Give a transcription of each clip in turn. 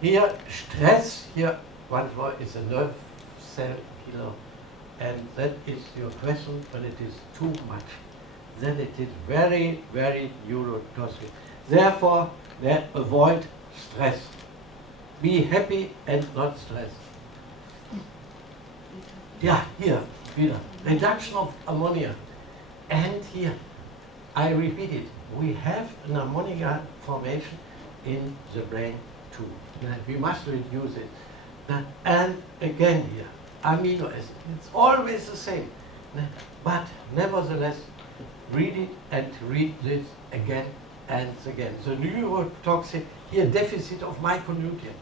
Here, stress, here once more is a nerve cell killer, and that is your question. When it is too much, then it is very, very neurotoxic. Therefore, avoid stress. Be happy and not stressed. Yeah, here, wieder. Reduction of ammonia. And here, I repeat it, we have an ammonia formation in the brain too. We must reduce it. And again here, amino acids, it's always the same. But nevertheless, read it and read this again and again. The neurotoxic, here, deficit of micronutrient.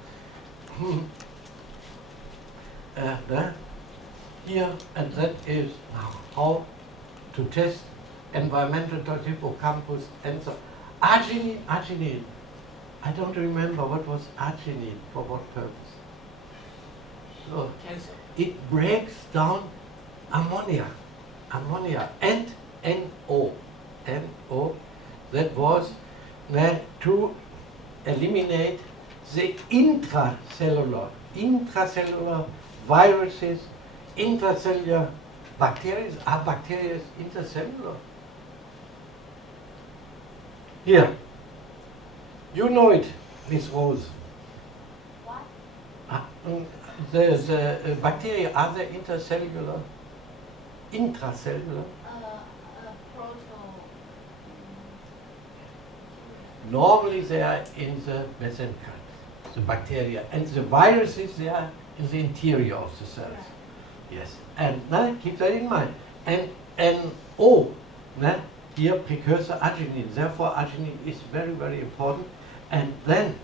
Here, and that is how to test environmental hippocampus and so. Arginine. I don't remember what was arginine, for what purpose. So it breaks down ammonia and NO. That was to eliminate the intracellular viruses, intracellular bacteria. Are bacteria intracellular? Here, you know it, Miss Rose. What? The bacteria, are they intercellular? Intracellular? Normally they are in the mesenchyme, the bacteria, and the viruses, they are in the interior of the cells. Yes, and now keep that in mind. And NO, here precursor arginine. Therefore, arginine is very, very important. And then,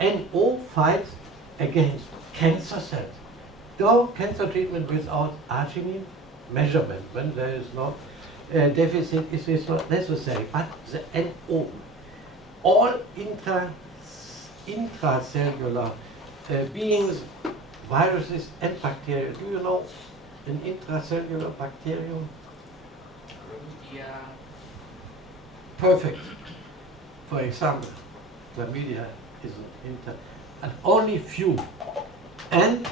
NO fights against cancer cells. No cancer treatment without arginine measurement, when there is no deficit, is not necessary. But the NO, all intracellular beings, viruses and bacteria. Do you know an intracellular bacterium? Yeah. Perfect. For example, chlamydia is an and only few. And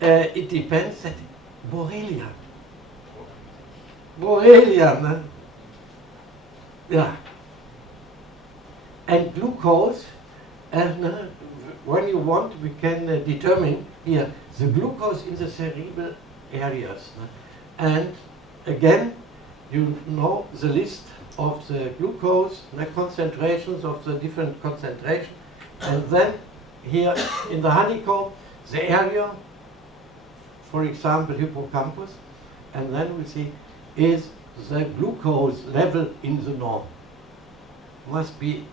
it depends that Borrelia. Yeah. And glucose, and when you want, we can determine here the glucose in the cerebral areas. And again, you know the list of the glucose, the concentrations of the different concentrations. And then here in the honeycomb, the area, for example, hippocampus, and then we see is the glucose level in the norm. Must be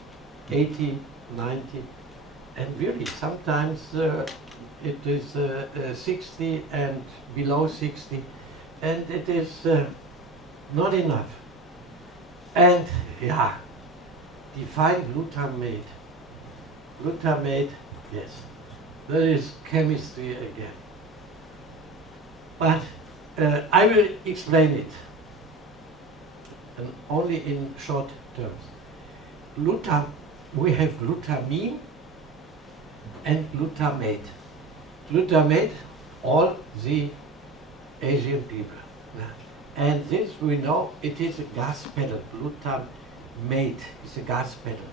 80, 90, and really sometimes it is 60 and below 60, and it is not enough. And yeah, define glutamate. Glutamate, yes, that is chemistry again. But I will explain it, and only in short terms. We have glutamine and glutamate. Glutamate, all the Asian people. And this we know, it is a gas pedal. Glutamate is a gas pedal.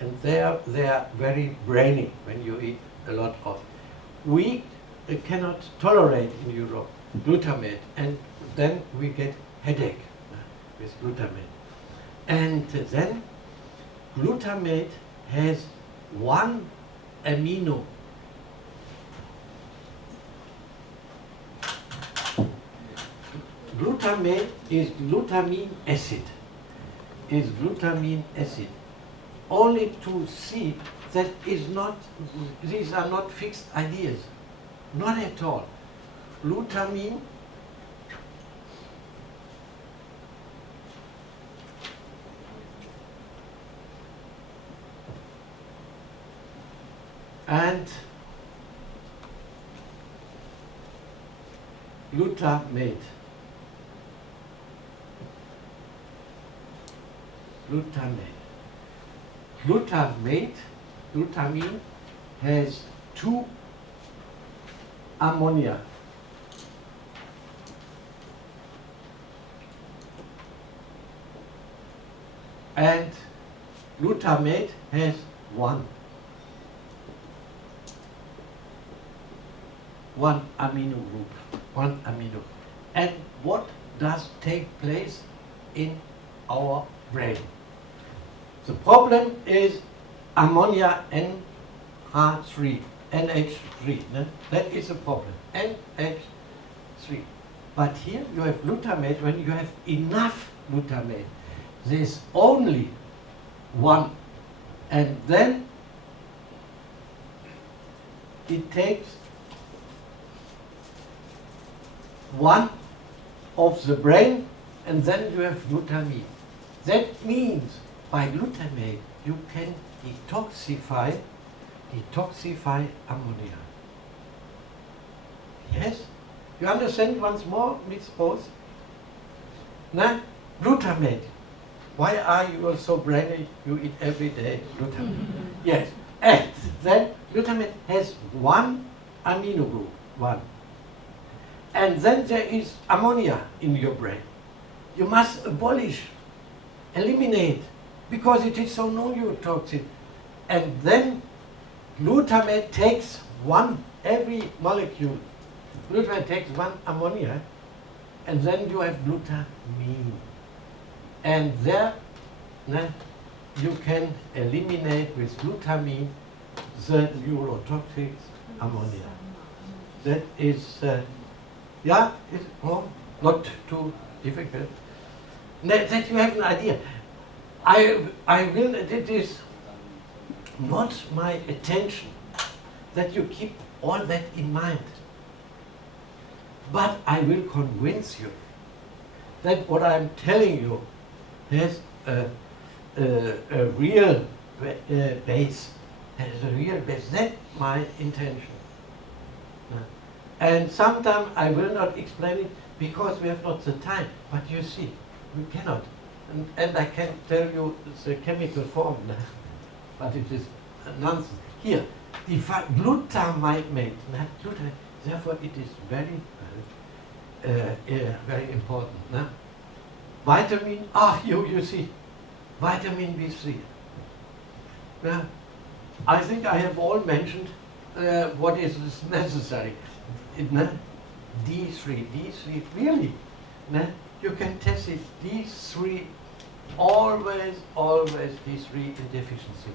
And they are very brainy when you eat a lot of. We cannot tolerate in Europe glutamate, and then we get headache with glutamate. And then glutamate has one amino. Glutamate is glutamine acid. Only to see that is not, these are not fixed ideas. Not at all. Glutamine and glutamate. glutamine has 2 ammonia. And glutamate has 1 amino group, 1 amino. And what does take place in our brain? The problem is ammonia NH3, no? That is a problem, NH3. But here you have glutamate. When you have enough glutamate, there's only 1, and then it takes 1 of the brain, and then you have glutamine. That means by glutamate you can detoxify ammonia. Yes? You understand once more, Miss Bose? Now, glutamate. Why are you so brainy? You eat every day glutamate. Yes. And then glutamate has 1 amino group, 1. And then there is ammonia in your brain. You must eliminate, because it is so neurotoxic. And then glutamate takes 1, every molecule. Glutamate takes 1 ammonia, and then you have glutamine. And there you can eliminate with glutamine the neurotoxic ammonia. That is, it's not too difficult. That you have an idea. I will, it is not my attention that you keep all that in mind. But I will convince you that what I'm telling you has a real base. Has a real base. That's my intention. And sometimes I will not explain it because we have not the time. But you see, we cannot. And I can tell you the chemical form, but it is nonsense. Here, the glutamate, therefore it is very, very important. Vitamin, you see, vitamin B3. I think I have all mentioned what is necessary. D3, really. You can test it. D3, always D3 in deficiency.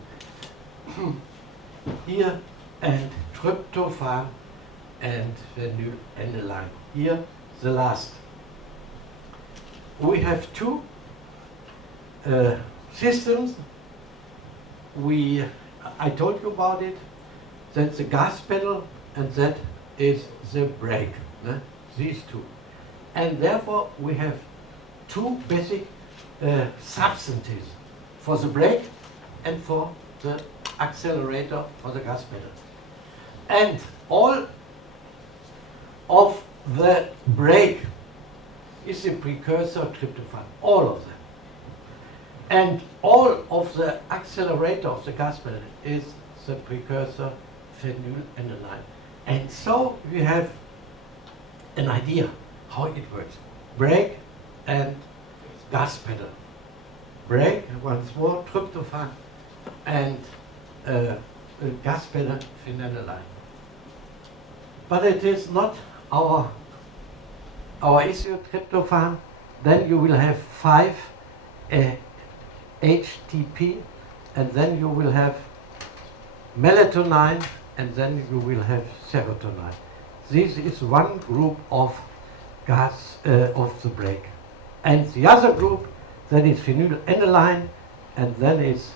Here, and tryptophan and phenylalanine. Here, the last. We have 2 systems. I told you about it. That's the gas pedal, and that is the brake. These 2. And therefore we have 2 basic substances for the brake and for the accelerator for the gas pedal. And all of the brake is a precursor tryptophan, all of them. And all of the accelerator of the gas pedal is the precursor phenylalanine. And so we have an idea how it works. Brake and gas pedal. Brake, once more, tryptophan, and gas pedal, phenylalanine. But it is not our issue, tryptophan. Then you will have 5 HTP, and then you will have melatonin, and then you will have serotonin. This is one group of gas of the brake. And the other group, that is phenylalanine, and then is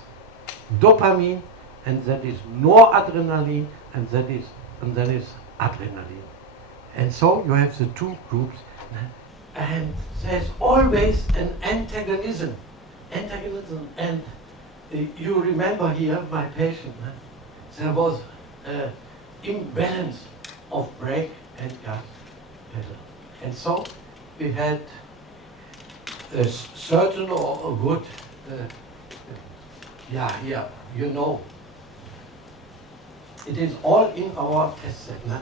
dopamine, and that is noradrenaline, and then is adrenaline. And so you have the 2 groups. And there's always an antagonism. And you remember here my patient, there was imbalance of brake and gas pedal. And so we had a certain or a good yeah, yeah, you know, it is all in our test set. Ne?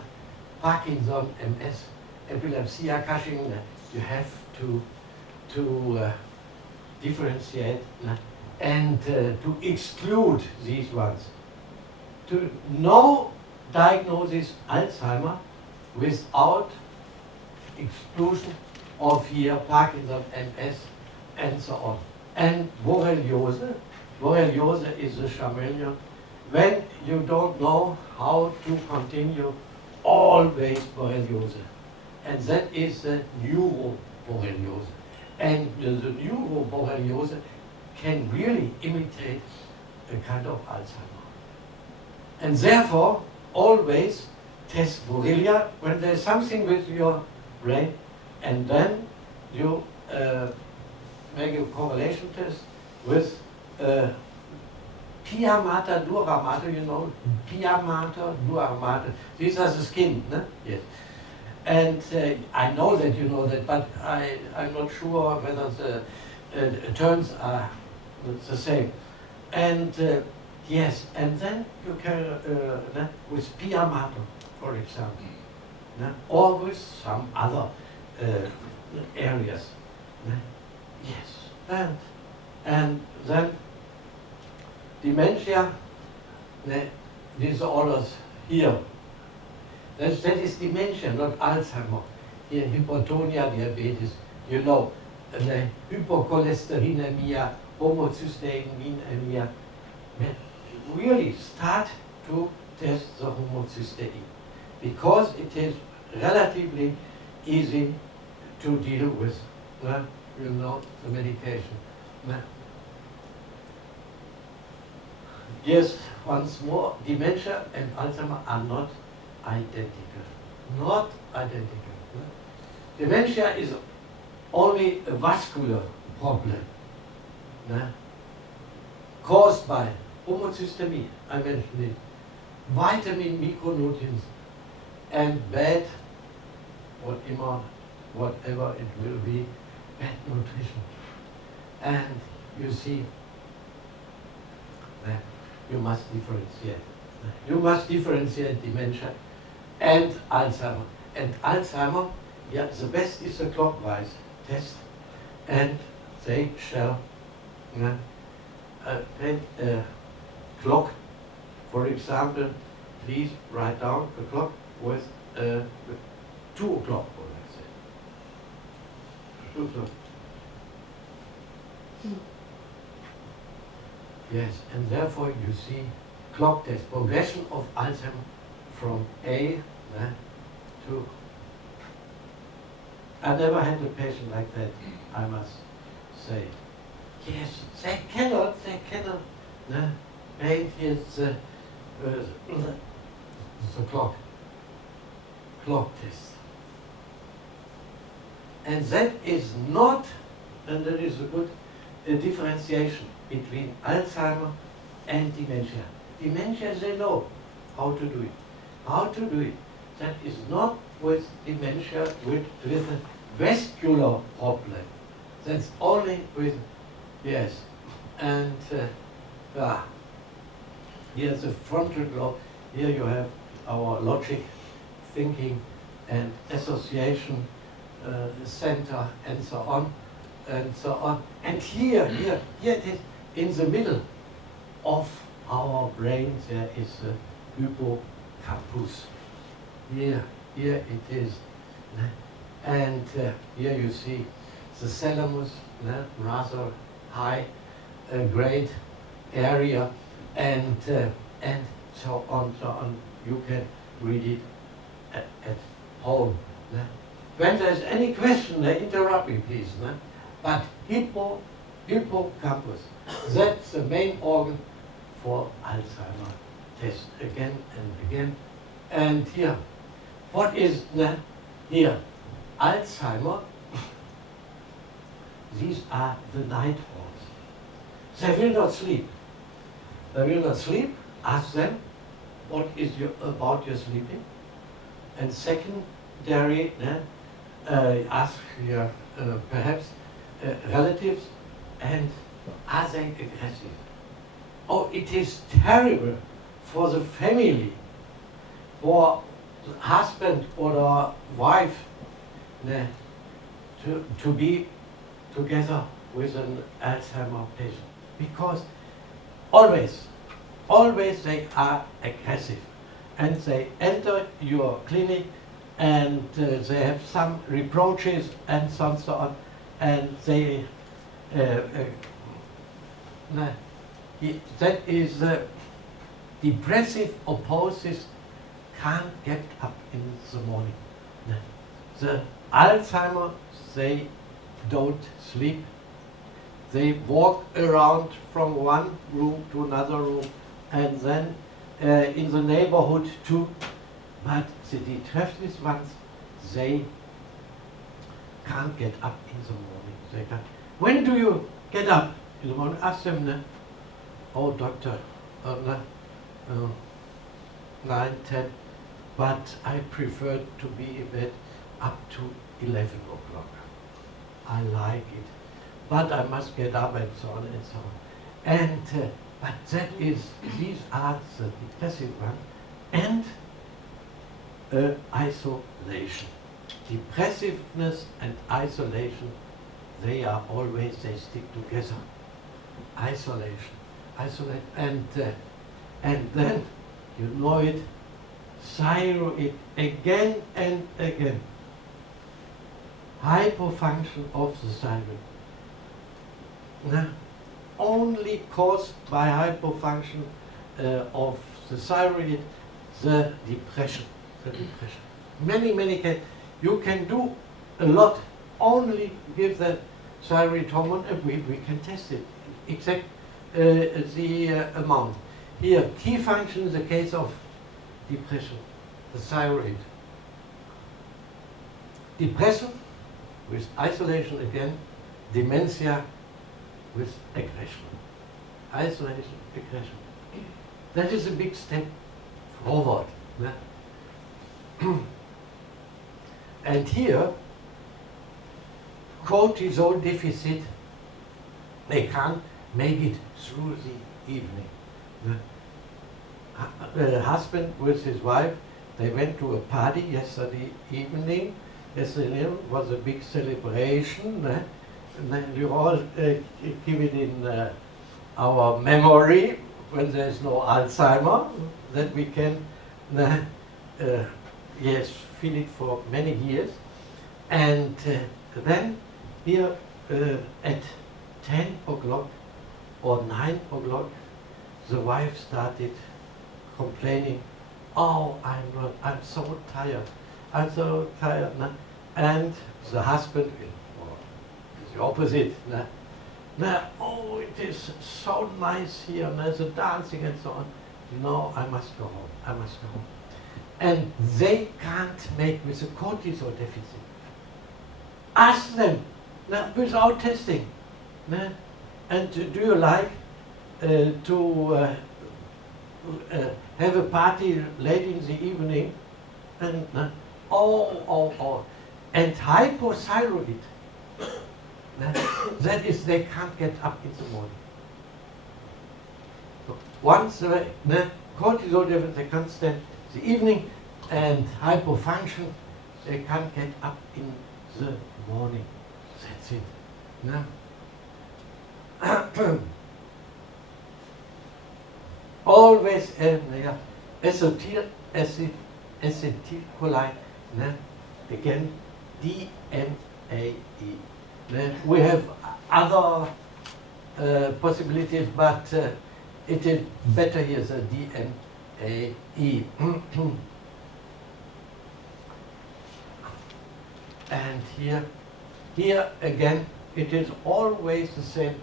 Parkinson, MS, epilepsy, Cushing, you have to differentiate and to exclude these ones. To no diagnosis Alzheimer without exclusion of here Parkinson, MS, and so on. And borreliose is the chameleon. When you don't know how to continue, always borreliose. And that is the neuroborreliose. And the neuroborreliose can really imitate a kind of Alzheimer. And therefore, always test Borrelia when there's something with your brain, and then you make a correlation test with pia mater, dura mater, you know, pia mater, dura mater. These are the skin, no? Yes. And I know that you know that, but I'm not sure whether the terms are the same. And yes, and then you can, with pia mater, for example, or with some other areas. Yes, and then dementia, disorders here. That is dementia, not Alzheimer. Here, hypertonia, diabetes, you know, hypercholesterinemia, homocysteinemia. Really start to test the homocysteine because it is relatively easy to deal with, you know, the medication. Yes, once more, dementia and Alzheimer are not identical. Not identical. Dementia is only a vascular problem caused by homocysteine, I mentioned it, vitamin micronutrients, and bad, whatever it will be, bad nutrition. And you see that you must differentiate. You must differentiate dementia and Alzheimer. And Alzheimer, yeah, the best is a clockwise test, and they shall clock, for example, please write down the clock with 2 o'clock, what I say. 2 o'clock. Yes, and therefore you see clock test, progression of Alzheimer from A to. I never had a patient like that, I must say. Yes, they cannot make the clock test. And that is not, and that is a good differentiation between Alzheimer and dementia. Dementia, they know how to do it. How to do it. That is not with dementia with a vascular problem. That's only with, yes. And here's the frontal lobe. Here you have our logic, thinking, and association center, and so on, and so on. And here it is in the middle of our brain. There is the hippocampus. Here it is, and here you see the thalamus, rather high, great area, and so on. You can read it at home. When there's any question, interrupt me, please. But hippocampus, that's the main organ for Alzheimer test again and again. And here, what is here? Alzheimer, these are the night owls. They will not sleep. They will not sleep. Ask them, what is about your sleeping? And secondary, ask your perhaps relatives, and are they aggressive? oh, it is terrible for the family, for the husband or the wife to be together with an Alzheimer patient, because always they are aggressive, and they enter your clinic and they have some reproaches and so on, and they that is depressive opposes can't get up in the morning. The Alzheimer, they don't sleep. They walk around from one room to another room, and then in the neighborhood too. But the depressive ones, they can't get up in the morning. They can't. When do you get up in the morning? Ask them, oh doctor, 9, 10, but I prefer to be in bed up to 11 o'clock. I like it, but I must get up and so on and so on. And but these are the depressive ones, and isolation. Depressiveness and isolation, they stick together. Isolation, and then you know it, thyroid again and again. Hypofunction of the thyroid. Only caused by hypofunction of the thyroid, the depression. Many cases. You can do a lot, only give the thyroid hormone, and we can test it, exact the amount. Here, key function is the case of depression, the thyroid. Depression with isolation again, dementia with aggression. Isolation, aggression. That is a big step forward. And here, cortisol deficit, they can't make it through the evening. The husband with his wife, they went to a party yesterday evening. Yesterday was a big celebration. And we all keep it in our memory when there is no Alzheimer, that we can yes, feel it for many years. And then here at 10 o'clock or 9 o'clock, the wife started complaining, oh, I'm so tired. And the husband, the opposite, oh, it is so nice here, and there's a dancing and so on. No, I must go home. And they can't make with a cortisol deficit. Ask them without testing. And do you like to have a party late in the evening? And and hypothyroid. That is, they can't get up in the morning. So once cortisol deficit, they can't stand the evening, and hypofunction, they can't get up in the morning. That's it. Always acetylcholine, again DMAE. We have other possibilities, but it is better here, the DMAE. And here again, it is always the same.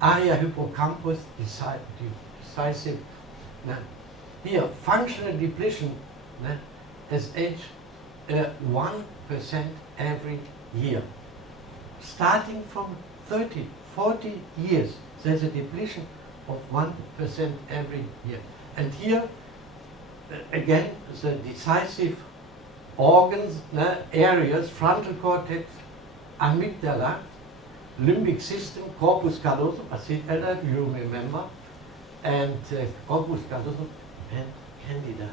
Area hippocampus decisive. Here, functional depletion has age 1% every year. Starting from 30, 40 years, there's a depletion of 1% every year. And here, again, the decisive organs, areas, frontal cortex, amygdala, limbic system, corpus callosum, you remember, and corpus callosum and candida.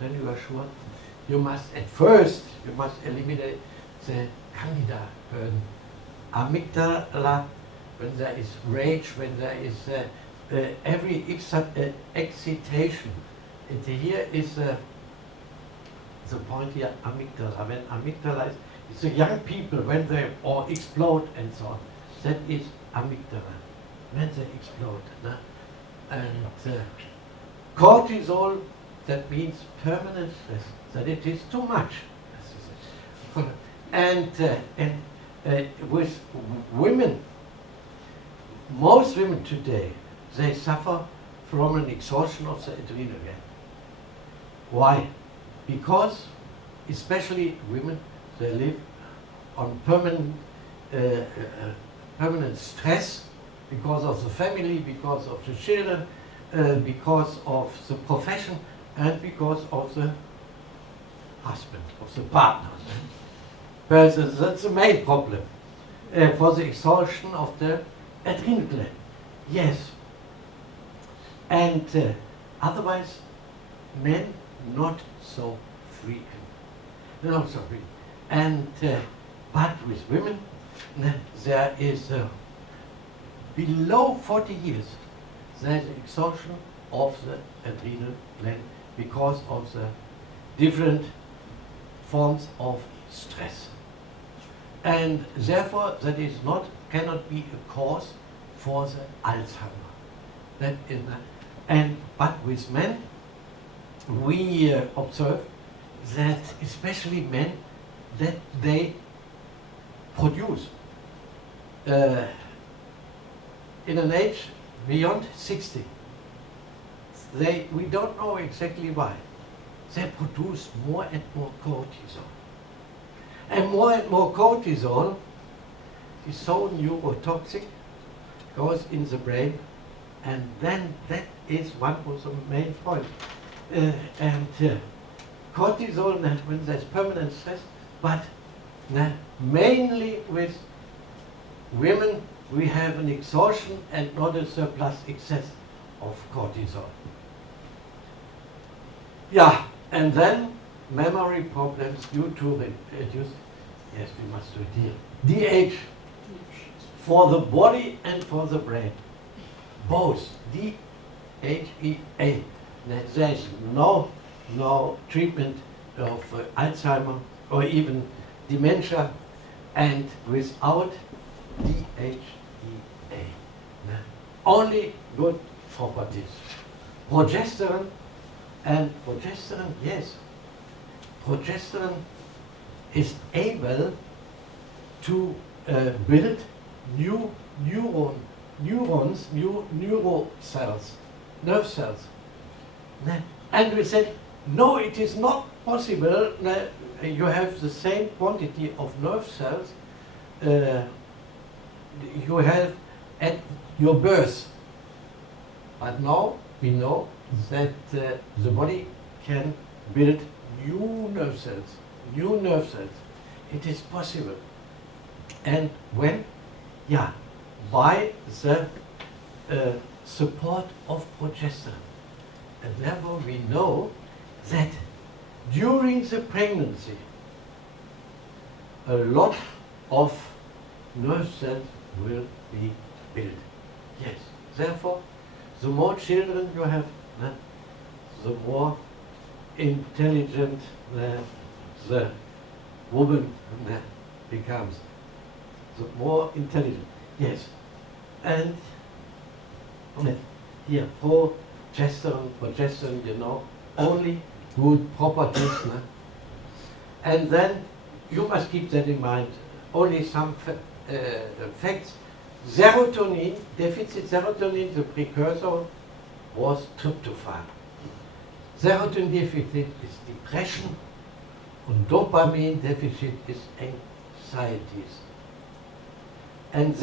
Then you are sure you must at first eliminate the candida burden. Amygdala, when there is rage, when there is every excitation. And here is the point here, amygdala. When amygdala is, it's the young people when they or explode and so on. That is amygdala. When they explode. No? And cortisol, that means permanent stress, that it is too much. And with women, most women today, they suffer from an exhaustion of the adrenal gland. Why? Because, especially women, they live on permanent stress because of the family, because of the children, because of the profession, and because of the husband, of the partner. But that's the main problem for the exhaustion of the adrenal gland. Yes. And otherwise, men not so frequent. Not so frequent. And but with women, there is below 40 years, there is exhaustion of the adrenal gland because of the different forms of stress. And therefore, that is cannot be a cause for the Alzheimer. That is but with men, we observe that especially men, that they produce in an age beyond 60. We don't know exactly why. They produce more and more cortisol. And more cortisol is so neurotoxic, goes in the brain, and then that is one of the main points. Cortisol, when there's permanent stress, but mainly with women, we have an exhaustion and not a surplus excess of cortisol. Yeah, and then memory problems due to reduced, yes, we must do it here. DH, for the body and for the brain. Both, DHEA. There's no treatment of Alzheimer or even dementia, and without DHEA. Only good properties. Progesterone, yes, progesterone is able to build new neurons, new neural cells, nerve cells. And we said, no, it is not possible. You have the same quantity of nerve cells you have at your birth. But now we know that the body can build new nerve cells. It is possible. And when? Yeah, by the support of progesterone. And therefore we know that during the pregnancy, a lot of nerve cells will be built. Yes. Therefore, the more children you have, the more intelligent the woman becomes. The more intelligent. Yes. And here, progesterone, you know, only good properties. And then you must keep that in mind. Only some facts. Serotonin, deficit serotonin, the precursor was tryptophan. Serotonin deficit is depression, and dopamine deficit is anxieties. And